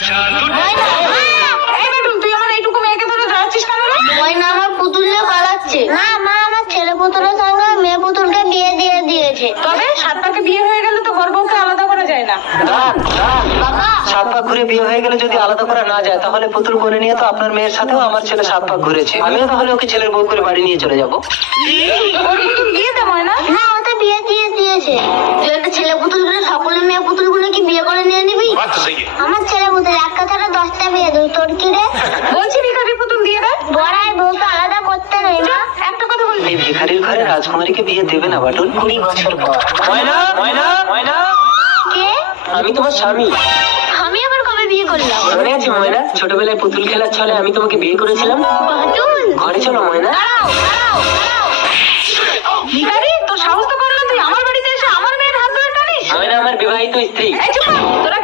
এই বেটুল, তুই আমার এইটুকু মেয়েকে ধরে ধরাচ্ছিস কেন রে? ময়না আমার পুতুলে পালাচ্ছে। না মা, আমার ছেলে পুতুলের সঙ্গে মেয়ে পুতুলকে বিয়ে দিয়ে দিয়েছে। তবে সাত পাকে বিয়ে হয়ে গেলে তো বর বউকে আলাদা করা যায় না। বাবা, সাত পাক ঘুরে বিয়ে হয়ে গেলে যদি আলাদা করা না যায়, তাহলে পুতুল কোলে নিয়ে তো আপনার মেয়ের সাথেও আমার ছেলে সাত পাক ঘুরেছে। আমিও তাহলে ওকে ছেলের বউ করে বাড়ি নিয়ে চলে যাবো। ওর পুতুল বিয়ে দে ময়না। না ওটা বিয়ে দিয়ে দিয়েছে। তুই একটা ছেলে পুতুল করে সকলের মেয়ে পুতুল গুলো কি বিয়ে করে নিয়ে নিবি? আমার ছেলে পুতুল এক কথাটা 10টা বিয়ে দেবে, তোর কি রে? বলছি ভিখারির পুতুল বিয়ে দে। বড়াই বউকে আলাদা করতে নেই মা। একটা কথা বলবি? এই ভিখারির ঘরে রাজকুমারীকে বিয়ে দেবে না বাটুল। 20 বছর পর। ময়না, ময়না, ময়না, কে? আমি তোমার স্বামী। আমি আবার কবে বিয়ে করলাম? মনে আছে ময়না, ছোটবেলায় পুতুল খেলার ছলে আমি তোমাকে বিয়ে করেছিলাম। বাটুল, ঘরে চলো ময়না। ভিখারি, তোর সাহস তো করলো তুই আমার বাড়িতে এসে আমার মেয়ের হাত ধরে টানিস? ময়না আমার বিবাহিত স্ত্রী। এই চুপ কর, তোরা